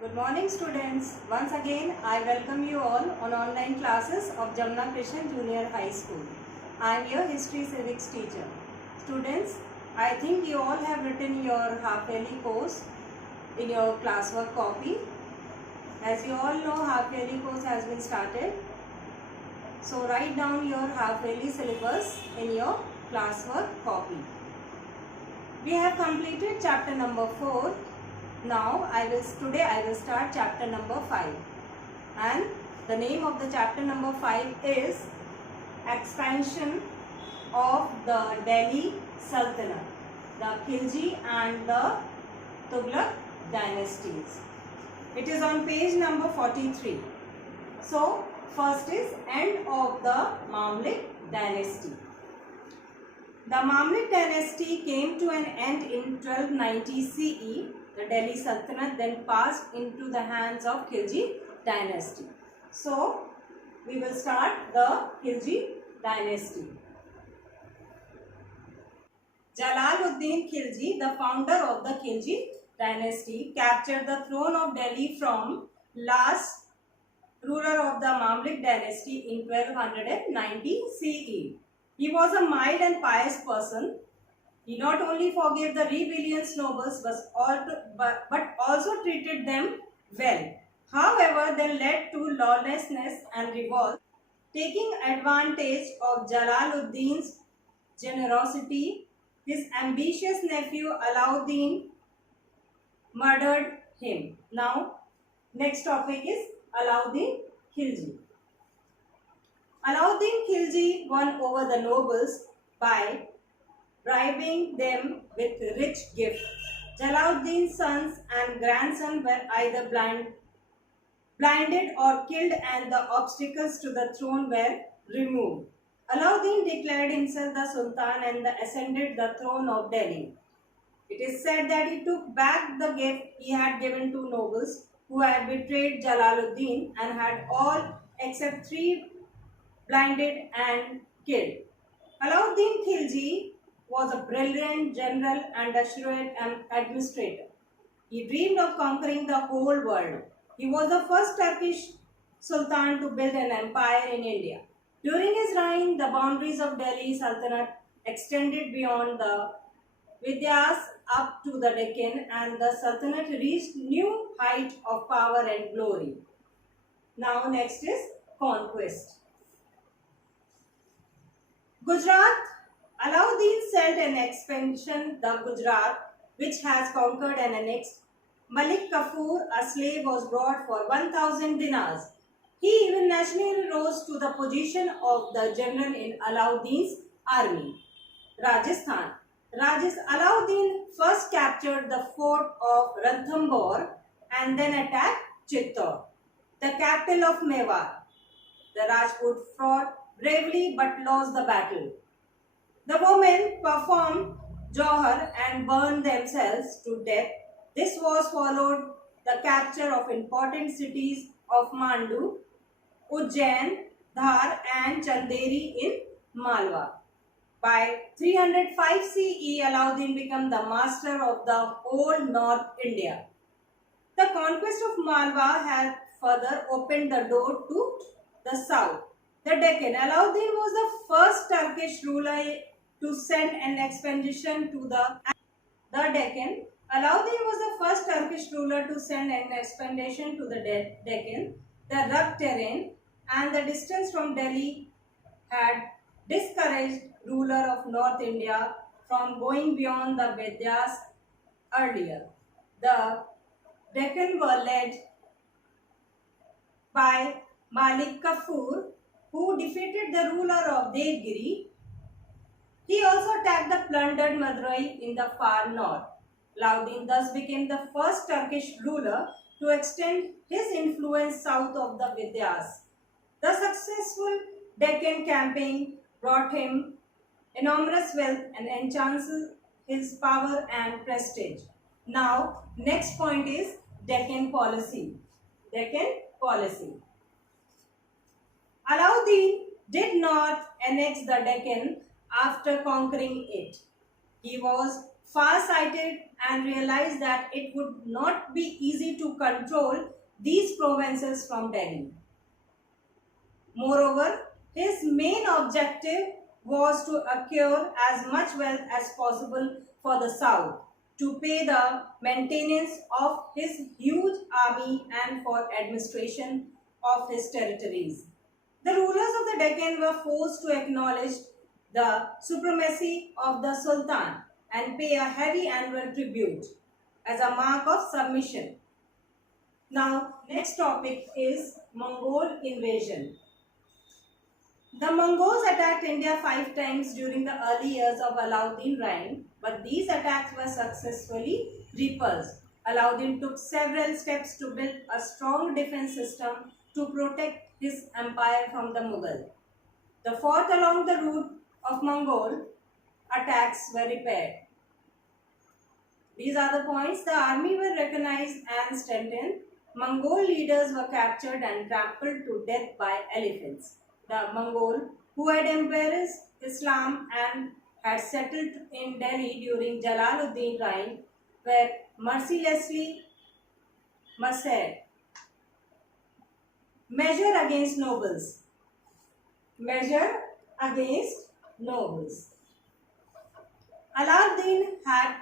Good morning students. Once again I welcome you all on online classes of Jamna Krishan Junior High School. I am your history civics teacher. Students, I think you all have written your half-yearly course in your classwork copy. As you all know, half-yearly course has been started. So write down your half-yearly syllabus in your classwork copy. We have completed chapter number 4. Now today I will start chapter number 5, and the name of the chapter number 5 is Expansion of the Delhi Sultanate, the Khilji and the Tughlaq dynasties. It is on page number 43. So first is end of the Mamluk dynasty. The Mamluk dynasty came to an end in 1290 CE. The Delhi Sultanate then passed into the hands of Khilji dynasty. So, we will start the Khilji dynasty. Jalaluddin Khilji, the founder of the Khilji dynasty, captured the throne of Delhi from last ruler of the Mamluk dynasty in 1290 CE. He was a mild and pious person. He not only forgave the rebellious nobles but also treated them well. However, they led to lawlessness and revolt. Taking advantage of Jalaluddin's generosity, his ambitious nephew Alauddin murdered him. Now, next topic is Alauddin Khilji. Alauddin Khilji won over the nobles by bribing them with rich gifts. Jalaluddin's sons and grandson were either blinded or killed, and the obstacles to the throne were removed. Alauddin declared himself the Sultan and ascended the throne of Delhi. It is said that he took back the gift he had given to nobles who had betrayed Jalaluddin and had all except 3 blinded and killed. Alauddin Khilji was a brilliant general and a shrewd administrator. He dreamed of conquering the whole world. He was the first Turkish Sultan to build an empire in India. During his reign, the boundaries of Delhi Sultanate extended beyond the Vindhyas up to the Deccan, and the Sultanate reached new height of power and glory. Now next is conquest. Gujarat. Alauddin sent an expedition the Gujarat, which has conquered and annexed. Malik Kafur, a slave, was brought for 1,000 dinars. He even nationally rose to the position of the general in Alauddin's army. Rajasthan. Alauddin first captured the fort of Ranthambore and then attacked Chittor, the capital of Mewar. The Rajput fought bravely but lost the battle. The women performed Johar and burned themselves to death. This was followed the capture of important cities of Mandu, Ujjain, Dhar and Chanderi in Malwa. By 305 CE, Alauddin became the master of the whole North India. The conquest of Malwa had further opened the door to the south. The Deccan. Alauddin was the first Turkish ruler to send an expedition to the Deccan. Alauddin was the first Turkish ruler to send an expedition to the Deccan. The rugged terrain and the distance from Delhi had discouraged ruler of North India from going beyond the Vindhyas earlier. The Deccan were led by Malik Kafur, who defeated the ruler of Devgiri. He also attacked the plundered Madurai in the far north. Alauddin thus became the first Turkish ruler to extend his influence south of the Vindhyas. The successful Deccan campaign brought him enormous wealth and enhanced his power and prestige. Now, next point is Deccan policy. Deccan policy. Alauddin did not annex the Deccan after conquering it. He was far-sighted and realized that it would not be easy to control these provinces from Delhi. Moreover, his main objective was to acquire as much wealth as possible for the South, to pay the maintenance of his huge army and for administration of his territories. The rulers of the Deccan were forced to acknowledge the supremacy of the Sultan and pay a heavy annual tribute as a mark of submission. Now, next topic is Mongol invasion. The Mongols attacked India 5 times during the early years of Alauddin's reign, but these attacks were successfully repulsed. Alauddin took several steps to build a strong defense system to protect his empire from the Mughal. The fort along the route of Mongol attacks were repaired. These are the points. The army were recognized and strengthened. Mongol leaders were captured and trampled to death by elephants. The Mongol, who had embraced Islam and had settled in Delhi during Jalaluddin's reign, were mercilessly massacred. Measure against nobles. Measure against nobles. Alauddin had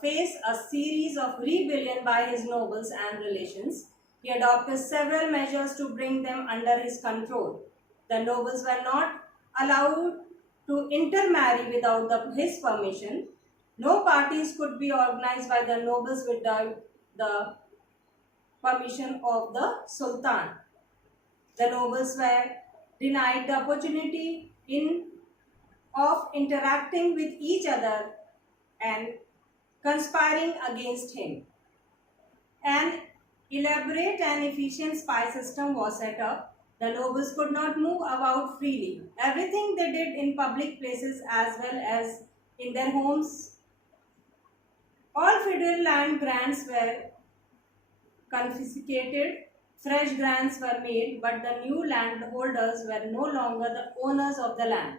faced a series of rebellion by his nobles and relations. He adopted several measures to bring them under his control. The nobles were not allowed to intermarry without his permission. No parties could be organized by the nobles without the permission of the Sultan. The nobles were denied the opportunity of interacting with each other and conspiring against him. An elaborate and efficient spy system was set up. The nobles could not move about freely. Everything they did in public places as well as in their homes. All federal land grants were confiscated. Fresh grants were made, but the new landholders were no longer the owners of the land.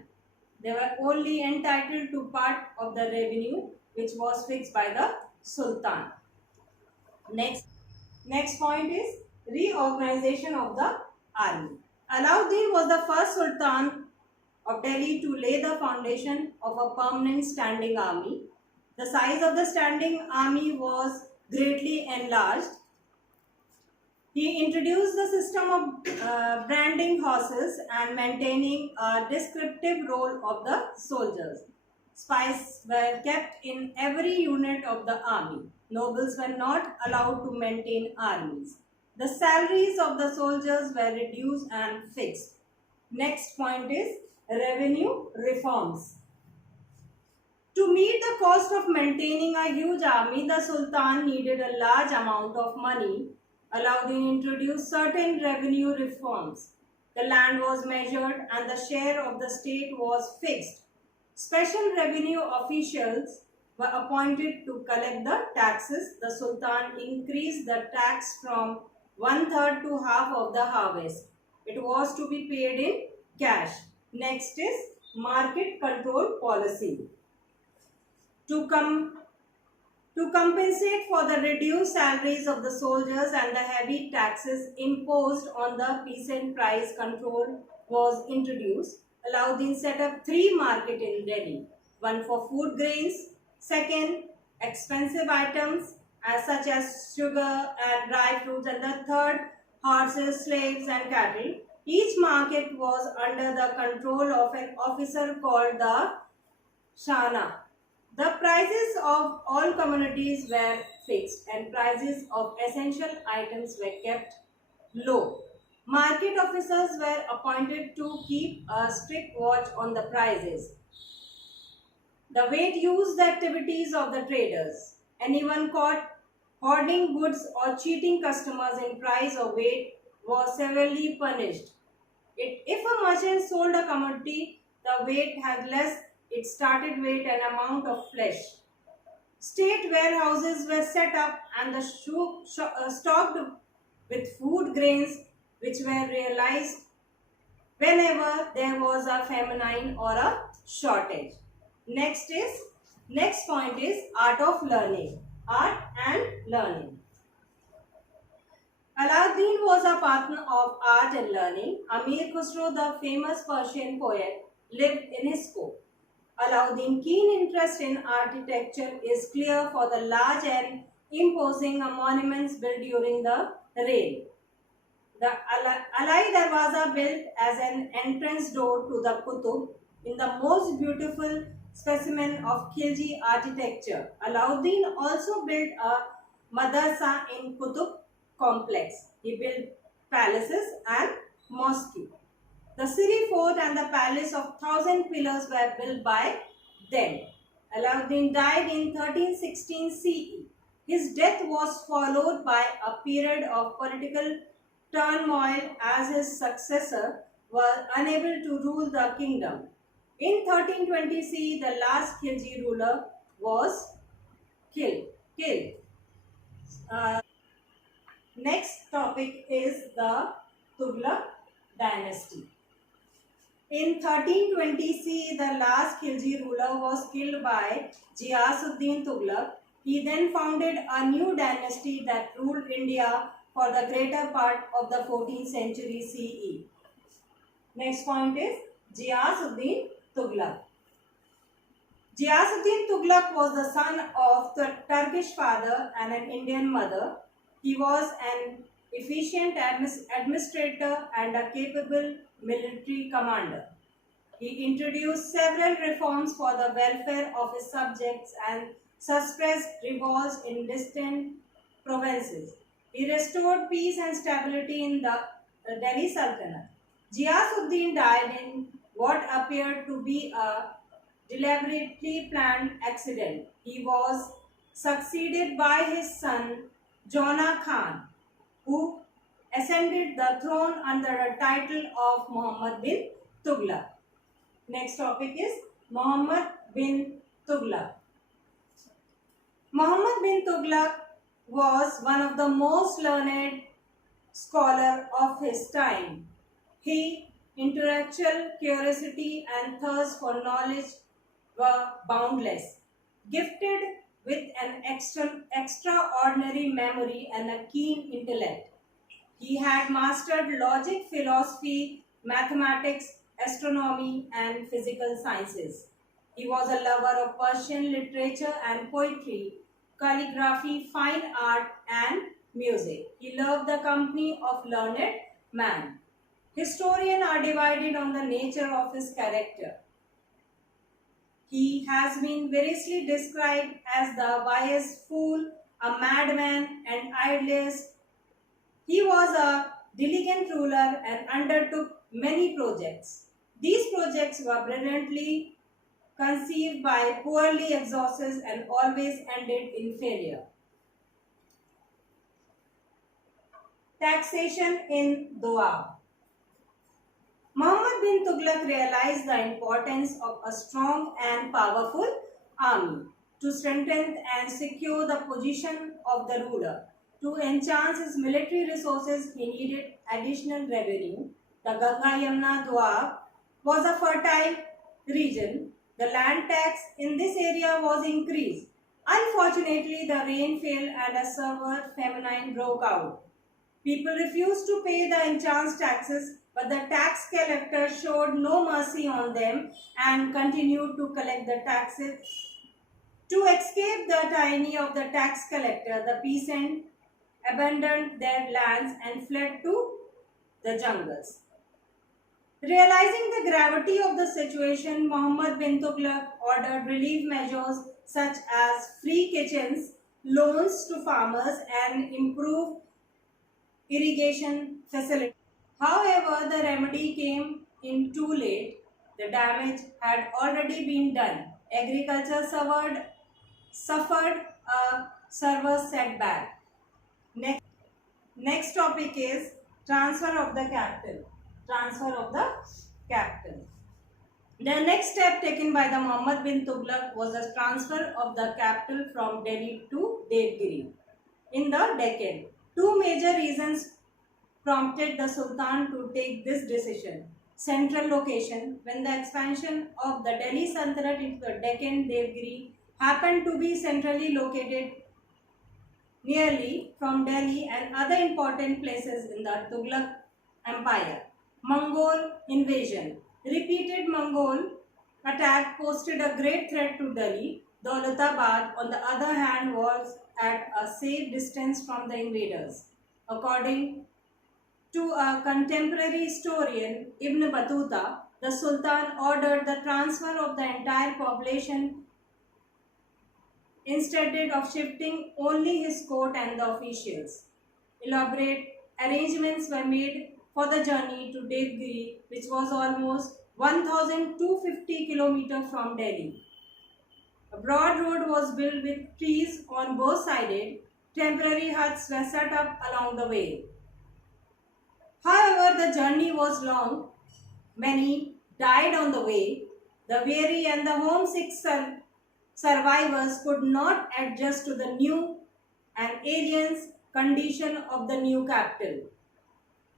They were only entitled to part of the revenue which was fixed by the Sultan. Next point is reorganization of the army. Alauddin was the first Sultan of Delhi to lay the foundation of a permanent standing army. The size of the standing army was greatly enlarged. He introduced the system of branding horses and maintaining a descriptive role of the soldiers. Spies were kept in every unit of the army. Nobles were not allowed to maintain armies. The salaries of the soldiers were reduced and fixed. Next point is revenue reforms. To meet the cost of maintaining a huge army, the Sultan needed a large amount of money. Alauddin introduced certain revenue reforms. The land was measured and the share of the state was fixed. Special revenue officials were appointed to collect the taxes. The Sultan increased the tax from 1/3 to half of the harvest. It was to be paid in cash. Next is market control policy. To compensate for the reduced salaries of the soldiers and the heavy taxes imposed on the peasant, price control was introduced. Alauddin set up 3 markets in Delhi. One for food grains, second expensive items such as sugar and dry fruits, and the third horses, slaves and cattle. Each market was under the control of an officer called the Shana. The prices of all commodities were fixed and prices of essential items were kept low. Market officers were appointed to keep a strict watch on the prices. The weight used the activities of the traders. Anyone caught hoarding goods or cheating customers in price or weight was severely punished. If a merchant sold a commodity, the weight had less its started weight and amount of flesh. State warehouses were set up and the stocked with food grains which were realized whenever there was a famine or a shortage. Next is Next point is art of learning. Art and learning. Alauddin was a partner of art and learning. Amir Khusro, the famous Persian poet, lived in his court. Alauddin's keen interest in architecture is clear for the large and imposing monuments built during the reign. The Alai Darwaza, built as an entrance door to the Qutub, in the most beautiful specimen of Khilji architecture. Alauddin also built a madrasa in Qutub complex. He built palaces and mosques. The Siri fort and the palace of 1,000 pillars were built by them. Alauddin died in 1316 CE. His death was followed by a period of political turmoil as his successor was unable to rule the kingdom. In 1320 CE, the last Khilji ruler was killed. Uh, Next topic is the Tughlaq dynasty. In 1320 CE, the last Khilji ruler was killed by Ghiyasuddin Tughlaq. He then founded a new dynasty that ruled India for the greater part of the 14th century CE. Next point is Ghiyasuddin Tughlaq. Ghiyasuddin Tughlaq was the son of the Turkish father and an Indian mother. He was an efficient administrator and a capable military commander. He introduced several reforms for the welfare of his subjects and suppressed revolts in distant provinces. He restored peace and stability in the Delhi Sultanate. Ghiyasuddin died in what appeared to be a deliberately planned accident. He was succeeded by his son Jona Khan, who ascended the throne under the title of Muhammad bin Tughlaq. Next topic is Muhammad bin Tughlaq. Muhammad bin Tughlaq was one of the most learned scholars of his time. His intellectual curiosity and thirst for knowledge were boundless. Gifted with an extraordinary memory and a keen intellect, he had mastered logic, philosophy, mathematics, astronomy, and physical sciences. He was a lover of Persian literature and poetry, calligraphy, fine art, and music. He loved the company of learned men. Historians are divided on the nature of his character. He has been variously described as the wise fool, a madman, and idealist. He was a diligent ruler and undertook many projects. These projects were brilliantly conceived by poorly exhausted and always ended in failure. Taxation in Doab. Muhammad bin Tughlaq realized the importance of a strong and powerful army to strengthen and secure the position of the ruler. To enhance his military resources, he needed additional revenue. The Ganga Yamuna Doab was a fertile region. The land tax in this area was increased. Unfortunately, the rain failed and a severe famine broke out. People refused to pay the enhanced taxes, but the tax collector showed no mercy on them and continued to collect the taxes. To escape the tyranny of the tax collector, the peasants abandoned their lands and fled to the jungles. Realizing the gravity of the situation, Muhammad bin Tughlaq ordered relief measures such as free kitchens, loans to farmers, and improved irrigation facilities. However, the remedy came in too late. The damage had already been done. Agriculture suffered a severe setback. Next topic is transfer of the capital. Transfer of the capital. The next step taken by the Muhammad bin Tughlaq was the transfer of the capital from Delhi to Devgiri in the Deccan. Two major reasons prompted the Sultan to take this decision. Central location. When the expansion of the Delhi Sultanate into the Deccan, Devgiri happened to be centrally located nearly from Delhi and other important places in the Tughlaq Empire. Mongol invasion. Repeated Mongol attack posed a great threat to Delhi. Daulatabad, on the other hand, was at a safe distance from the invaders. According to a contemporary historian, Ibn Battuta, the Sultan ordered the transfer of the entire population instead of shifting only his court and the officials. Elaborate arrangements were made for the journey to Devgiri, which was almost 1,250 km from Delhi. A broad road was built with trees on both sides. Temporary huts were set up along the way. However, the journey was long. Many died on the way. The weary and the homesick survivors could not adjust to the new and alien's condition of the new capital.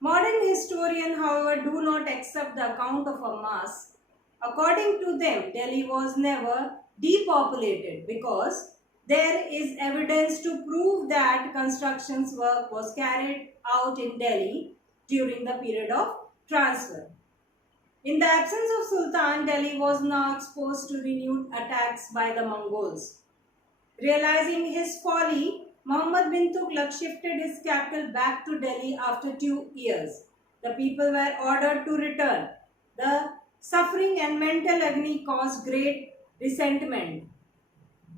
Modern historians, however, do not accept the account of a mass. According to them, Delhi was never depopulated because there is evidence to prove that construction work was carried out in Delhi during the period of transfer. In the absence of Sultan, Delhi was now exposed to renewed attacks by the Mongols. Realizing his folly, Muhammad bin Tughlaq shifted his capital back to Delhi after 2 years. The people were ordered to return. The suffering and mental agony caused great resentment.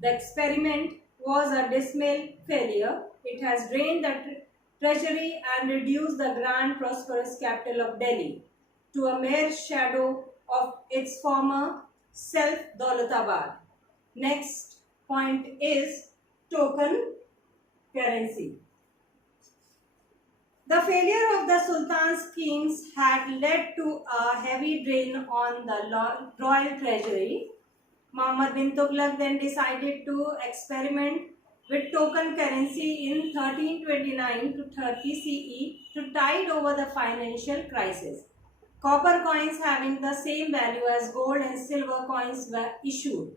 The experiment was a dismal failure. It has drained the treasury and reduced the grand prosperous capital of Delhi to a mere shadow of its former self, Daulatabad. Next point is token currency. The failure of the Sultan's schemes had led to a heavy drain on the royal treasury. Muhammad bin Tughlaq then decided to experiment with token currency in 1329 to 30 CE to tide over the financial crisis. Copper coins having the same value as gold and silver coins were issued,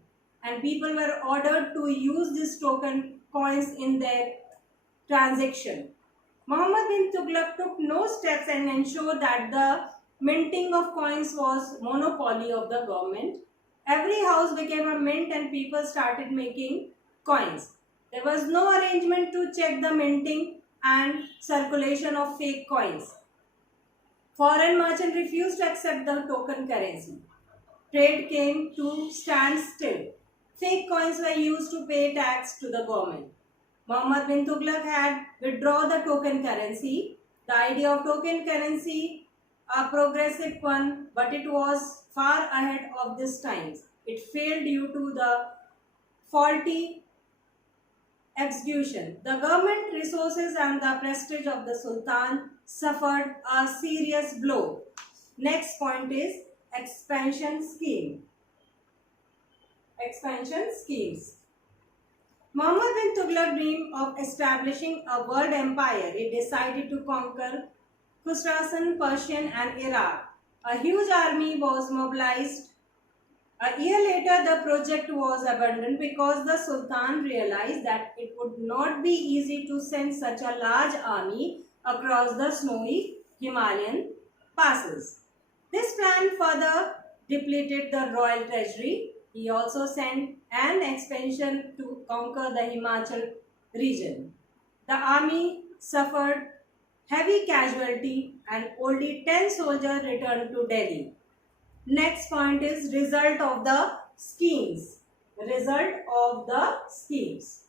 and people were ordered to use these token coins in their transaction. Muhammad bin Tughlaq took no steps and ensured that the minting of coins was monopoly of the government. Every house became a mint and people started making coins. There was no arrangement to check the minting and circulation of fake coins. Foreign merchants refused to accept the token currency. Trade came to stand still. Fake coins were used to pay tax to the government. Muhammad bin Tughlaq had withdrawn the token currency. The idea of token currency, a progressive one, but it was far ahead of this times. It failed due to the faulty execution. The government resources and the prestige of the Sultan suffered a serious blow. Next point is expansion scheme. Expansion schemes. Muhammad bin Tughlaq dreamed of establishing a world empire. He decided to conquer Khurasan, Persian and Iraq. A huge army was mobilized. A year later, the project was abandoned because the Sultan realized that it would not be easy to send such a large army across the snowy Himalayan passes. This plan further depleted the royal treasury. He also sent an expedition to conquer the Himachal region. The army suffered heavy casualty and only 10 soldiers returned to Delhi. Next point is result of the schemes. Result of the schemes.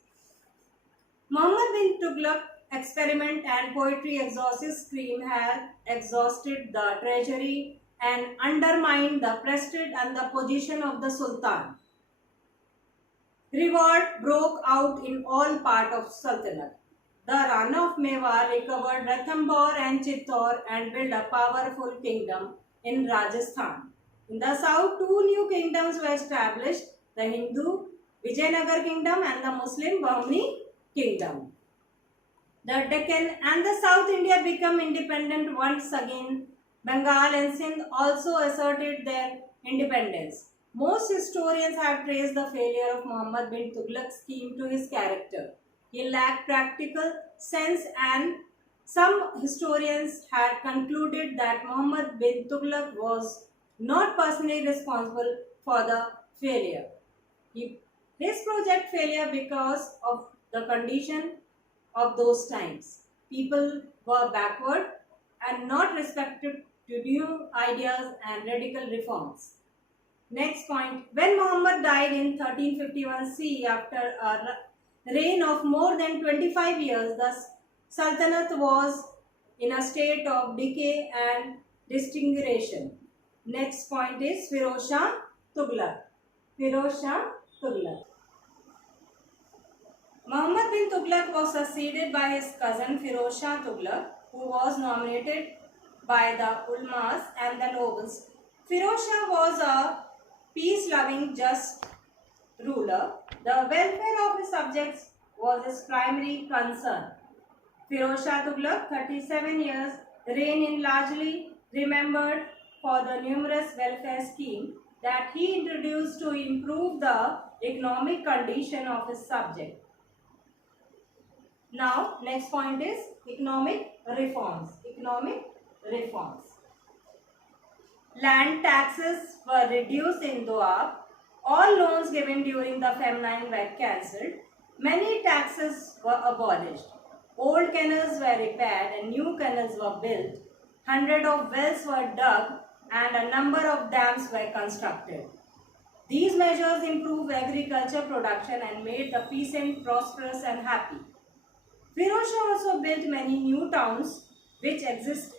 Muhammad bin Tughlaq experiment and poetry exhaustive scheme had exhausted the treasury and undermined the prestige and the position of the Sultan. Revolt broke out in all parts of Sultanate. The Rana of Mewar recovered Ranthambore and Chittor and built a powerful kingdom in Rajasthan. In the south, two new kingdoms were established, the Hindu Vijayanagar kingdom and the Muslim Bahmani kingdom. The Deccan and the South India became independent once again. Bengal and Sindh also asserted their independence. Most historians have traced the failure of Muhammad bin Tughlaq's scheme to his character. He lacked practical sense, and some historians had concluded that Muhammad bin Tughlaq was not personally responsible for the failure. His project failure because of the condition of those times. People were backward and not receptive to new ideas and radical reforms. Next point. When Muhammad died in 1351 CE after a reign of more than 25 years, the Sultanate was in a state of decay and disintegration. Next point is Firoz Shah Tughlaq. Firoz Shah Tughlaq. Muhammad bin Tughlaq was succeeded by his cousin Firoz Shah Tughlaq, who was nominated by the ulmas and the nobles. Firoz Shah was a peace-loving, just ruler. The welfare of his subjects was his primary concern. Firoz Shah Tughlaq, 37 years, reigned in largely remembered for the numerous welfare schemes that he introduced to improve the economic condition of his subjects. Now, next point is economic reforms. Economic reforms. Land taxes were reduced in Doab. All loans given during the famine were cancelled. Many taxes were abolished. Old canals were repaired and new canals were built. Hundreds of wells were dug and a number of dams were constructed. These measures improved agriculture production and made the peasant prosperous and happy. Firoz Shah also built many new towns which exist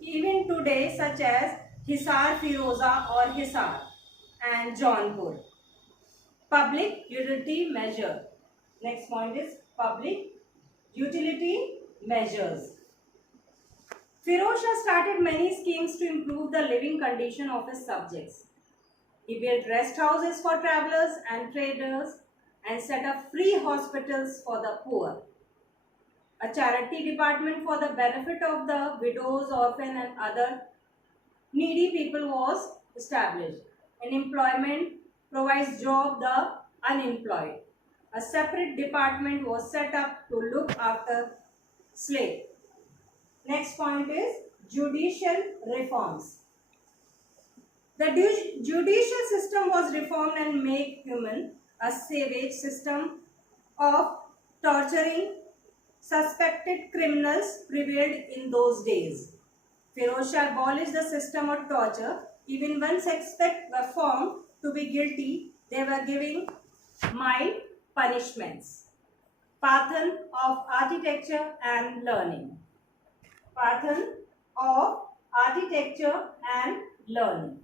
even today, such as Hisar Firoza or Hisar and Jaunpur. Public utility measure. Next point is public utility measures. Firoz Shah started many schemes to improve the living condition of his subjects. He built rest houses for travelers and traders and set up free hospitals for the poor. A charity department for the benefit of the widows, orphans and other needy people was established. An employment provides job the unemployed. A separate department was set up to look after slaves. Next point is judicial reforms. The judicial system was reformed and made human. A savage system of torturing suspected criminals prevailed in those days. Firoz Shah abolished the system of torture. Even when suspects were found to be guilty, they were given mild punishments. Pattern of architecture and learning. Pattern of architecture and learning.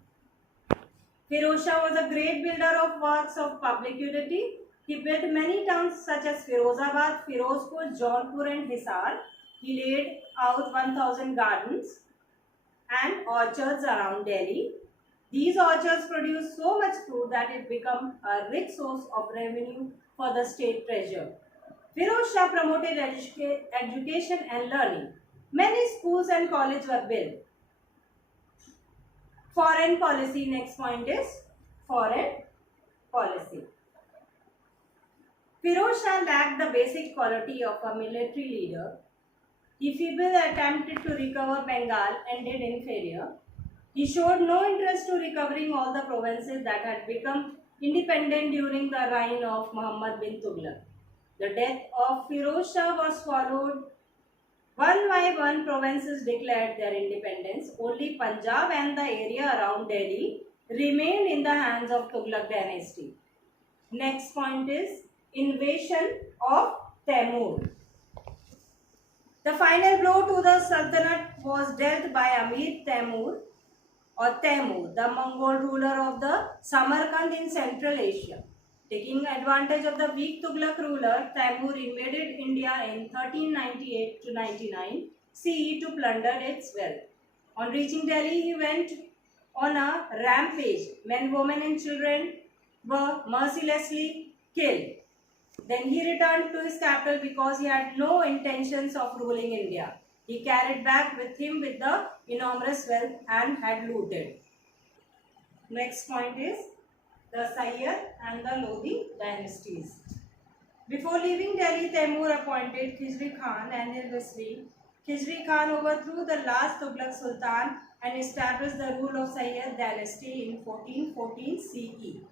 Firoz Shah was a great builder of works of public utility. He built many towns such as Firozabad, Firozpur, Jaunpur and Hisar. He laid out 1000 gardens and orchards around Delhi. These orchards produced so much fruit that it became a rich source of revenue for the state treasury. Firoz Shah promoted education and learning. Many schools and colleges were built. Foreign policy. Next point is foreign policy. Firoz Shah lacked the basic quality of a military leader. He feebly attempted to recover Bengal and did inferior. He showed no interest to recovering all the provinces that had become independent during the reign of Muhammad bin Tughlaq. The death of Firoz Shah was followed. One by one, provinces declared their independence. Only Punjab and the area around Delhi remained in the hands of Tughlaq dynasty. Next point is invasion of Taimur. The final blow to the Sultanate was dealt by Amir Taimur or Taimur, the Mongol ruler of the Samarkand in Central Asia. Taking advantage of the weak Tughlaq ruler, Taimur invaded India in 1398 to 99 CE to plunder its wealth. On reaching Delhi, he went on a rampage. Men, women and children were mercilessly killed. Then he returned to his capital because he had no intentions of ruling India. He carried back with him with the enormous wealth and had looted. Next point is the Sayyid and the Lodi dynasties. Before leaving Delhi, Taimur appointed Khizri Khan and Ilvisri. Khizri Khan overthrew the last Tughlaq Sultan and established the rule of Sayyid dynasty in 1414 CE.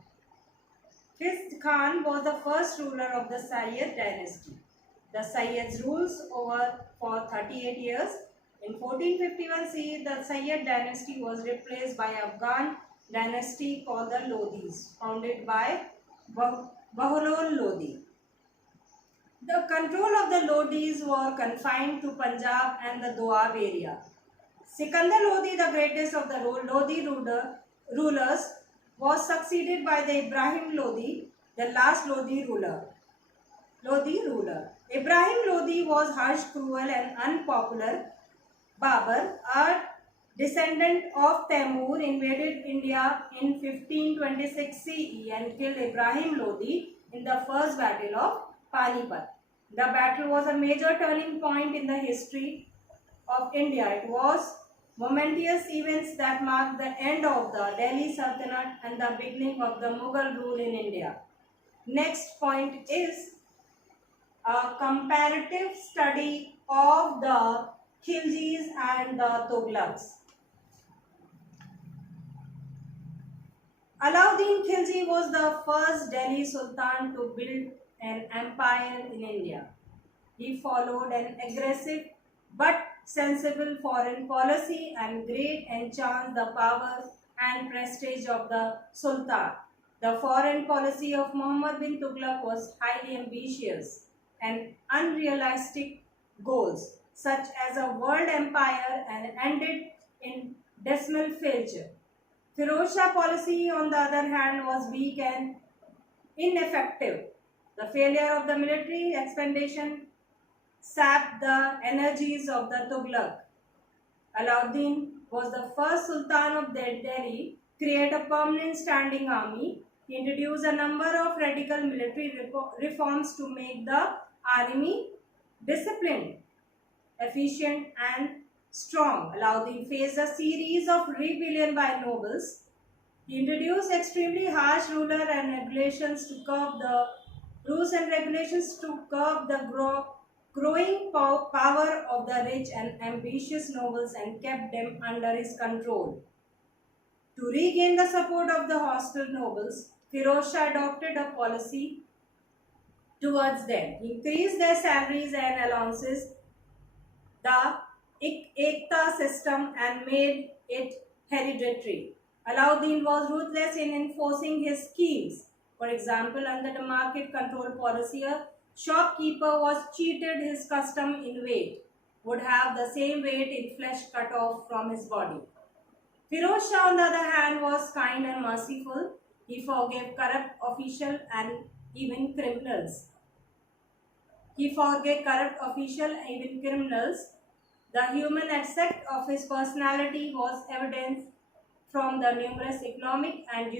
Khizr Khan was the first ruler of the Sayyid dynasty. The Sayyids rules over for 38 years. In 1451 CE, the Sayyid dynasty was replaced by Afghan dynasty called the Lodis, founded by Bahloul Lodi. The control of the Lodis were confined to Punjab and the Doab area. Sikandar Lodi, the greatest of the Lodi rulers, was succeeded by the Ibrahim Lodi, the last Lodi ruler. Ibrahim Lodi was harsh, cruel and unpopular. Babur, a descendant of Taimur, invaded India in 1526 CE and killed Ibrahim Lodi in the first battle of Panipat. The battle was a major turning point in the history of India. It was momentous events that marked the end of the Delhi Sultanate and the beginning of the Mughal rule in India. Next point is a comparative study of the Khiljis and the Tughlaqs. Alauddin Khilji was the first Delhi Sultan to build an empire in India. He followed an aggressive but sensible foreign policy and greatly enhanced the power and prestige of the Sultan. The foreign policy of Muhammad bin Tughlaq was highly ambitious and unrealistic goals, such as a world empire, and ended in dismal failure. Firoz Shah policy, on the other hand, was weak and ineffective. The failure of the military expedition sapped the energies of the Tughlaq. Alauddin was the first Sultan of Delhi, create a permanent standing army. He introduced a number of radical military reforms to make the army disciplined, efficient and strong. Alauddin faced a series of rebellion by nobles. He introduced extremely harsh rules and regulations to curb the growing power of the rich and ambitious nobles and kept them under his control. To regain the support of the hostile nobles, Firoz Shah adopted a policy towards them. He increased their salaries and allowances, the Ekta system, and made it hereditary. Alauddin was ruthless in enforcing his schemes. For example, under the market control policy, a shopkeeper was cheated his custom in weight, would have the same weight in flesh cut off from his body. Firoz Shah, on the other hand, was kind and merciful. He forgave corrupt officials and even criminals. The human aspect of his personality was evidenced from the numerous economic and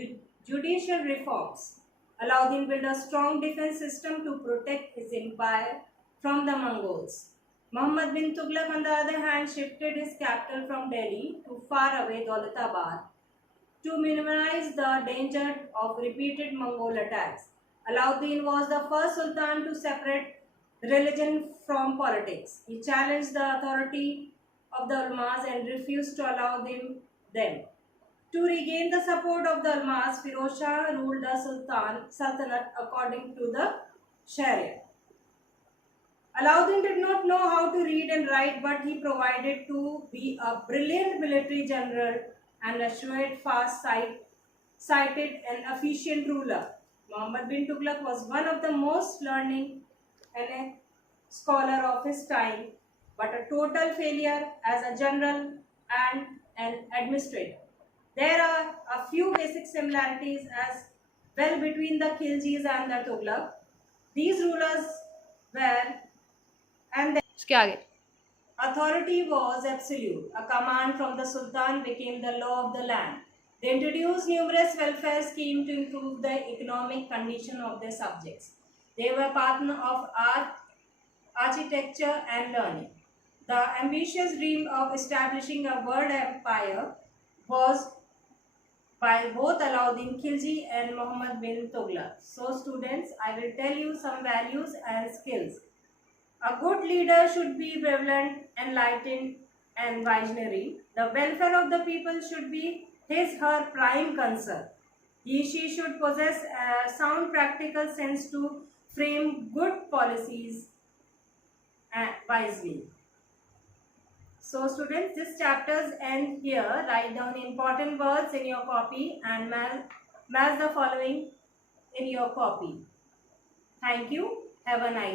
judicial reforms. Alauddin built a strong defense system to protect his empire from the Mongols. Muhammad bin Tughlaq, on the other hand, shifted his capital from Delhi to faraway Daulatabad to minimize the danger of repeated Mongol attacks. Alauddin was the first sultan to separate religion from politics. He challenged the authority of the ulmas and refused to allow them. To regain the support of the ulmas, Firoz Shah ruled the sultanate according to the Sharia. Alauddin did not know how to read and write, but he provided to be a brilliant military general and a shrewd, fast-sighted and efficient ruler. Muhammad bin Tughlaq was one of the most learned and a scholar of his time, but a total failure as a general and an administrator. There are a few basic similarities as well between the Khiljis and the Tughlaq. These rulers were, and their authority was absolute. A command from the Sultan became the law of the land. They introduced numerous welfare schemes to improve the economic condition of their subjects. They were partner of art, architecture and learning. The ambitious dream of establishing a world empire was by both Alauddin Khilji and Muhammad bin Tughlaq. So students, I will tell you some values and skills. A good leader should be prevalent, enlightened and visionary. The welfare of the people should be her prime concern. She should possess a sound practical sense to frame good policies wisely. So students, this chapters end here. Write down important words in your copy and match the following in your copy. Thank you. Have a nice